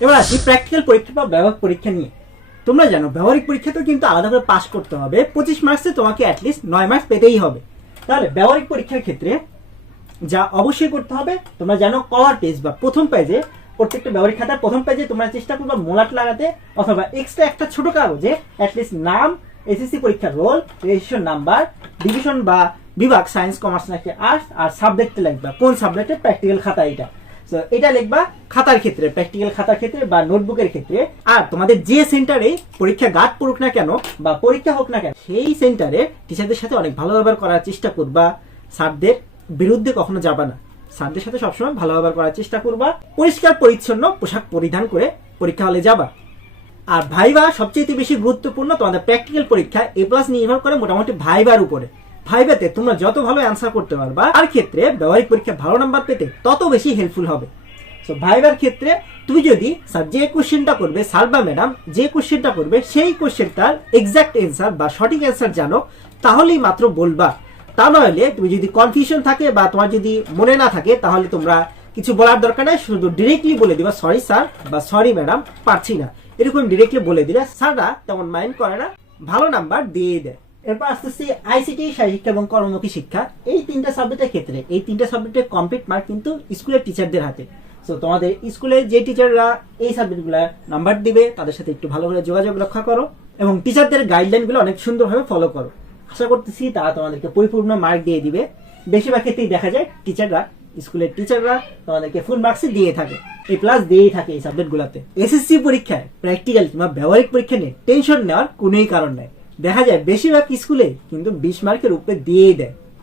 এবার আসি প্র্যাকটিক্যাল পরীক্ষা বা ব্যবহারিক পরীক্ষা নিয়ে। তোমরা জানো ব্যবহারিক পরীক্ষাতেও কিন্তু আলাদা করে পাস করতে হবে, 25 মার্কসে তোমাকে অ্যাটলিস্ট 9 মার্কস পেতেই হবে। তাহলে ব্যবহারিক পরীক্ষার ক্ষেত্রে যা অবশ্যই করতে হবে, তোমরা জানো কভার পেজ বা প্রথম পেজে, প্রত্যেকটা ব্যবহারিক খাতার প্রথম পেজে তোমরা চেষ্টা করবে মোলাট লাগাতে, অথবা এক্সট্রা একটা ছোট কাগজে অ্যাটলিস্ট নাম, এসএসসি পরীক্ষার রোল, রেজিস্ট্রেশন নাম্বার, ডিভিশন বা বিভাগ, সায়েন্স, কমার্স নাকি আর্টস, আর সাবজেক্টে লিখবা কোন সাবজেক্টে প্র্যাকটিক্যাল খাতা এটা। তো এটা লিখবা খাতার ক্ষেত্রে, প্র্যাকটিক্যাল খাতার ক্ষেত্রে বা নোটবুকের ক্ষেত্রে। আর তোমাদের যে সেন্টারে পরীক্ষা গার্ড পড়ুক না কেন বা পরীক্ষা হোক না কেন, সেই সেন্টারে টিচারদের সাথে অনেক ভালো ব্যবহার করার চেষ্টা করবা। স্যারদের বিরুদ্ধে কখনো যাবা না, স্যারদের সাথে সবসময় ভালো ব্যবহার করার চেষ্টা করবা। পরিষ্কার পরিচ্ছন্ন পোশাক পরিধান করে পরীক্ষা হলে যাবা। আর ভাইবা সবচেয়ে বেশি গুরুত্বপূর্ণ। তোমাদের প্র্যাকটিক্যাল পরীক্ষা A+ নির্ভর করে মোটামুটি ভাইবার উপরে। ভাইবাতে তোমরা যত ভালো অ্যান্সার করতে পারবা, আর ক্ষেত্রে ব্যবহারিক পরীক্ষা ভালো নাম্বার পেতে তত বেশি হেল্পফুল হবে। সো ভাইবার ক্ষেত্রে তুমি যদি স্যার যে কোশ্চেনটা করবে, স্যার বা ম্যাডাম যে কোশ্চেনটা করবে সেই কোশ্চেনটার এক্সাক্ট অ্যান্সার বা সঠিক অ্যান্সার জানো, তাহলেই মাত্র বলবা। তা নইলে তুমি যদি কনফিউশন থাকে বা তোমার যদি মনে না থাকে, তাহলে তোমরা কিছু বলার দরকার নেই, শুধু ডিরেক্টলি বলে দিবা সরি স্যার বা সরি ম্যাডাম, পারছি না। এরকম ডিরেক্টলি বলে দিলে স্যাররা তেমন মাইন্ড করে না, ভালো নাম্বার দিয়ে দেয়। এরপর আসতেছি আইসিটি, শারীরিক এবং কর্মমুখী শিক্ষা। এই তিনটা সাবজেক্টের ক্ষেত্রে এই তিনটা সাবজেক্টের কমপ্লিট মার্ক কিন্তু স্কুলের টিচারদের হাতে। সো তোমাদের স্কুলে যে টিচাররা এই সাবজেক্টগুলো নাম্বার দিবে, তাদের সাথে একটু ভালো করে যোগাযোগ রক্ষা করো এবং টিচারদের গাইডলাইনগুলো অনেক সুন্দরভাবে ফলো করো। আশা করতেছি তারা তোমাদেরকে পরিপূর্ণ মার্ক দিয়ে দিবে। বেশিরভাগ ক্ষেত্রেই দেখা যায় টিচাররা, স্কুলের টিচাররা তোমাদেরকে ফুল মার্কস দিয়ে থাকে, A+ দিয়েই থাকে এই সাবজেক্টগুলোতে। এসএসসি পরীক্ষায় প্র্যাকটিক্যাল কিংবা ব্যবহারিক পরীক্ষা নিয়ে টেনশন নেওয়ার কোনোই কারণ নাই। দেখা যায় বেশিরভাগ স্কুলে কিন্তু 20 মার্কের উপরে দিয়েই দেয়।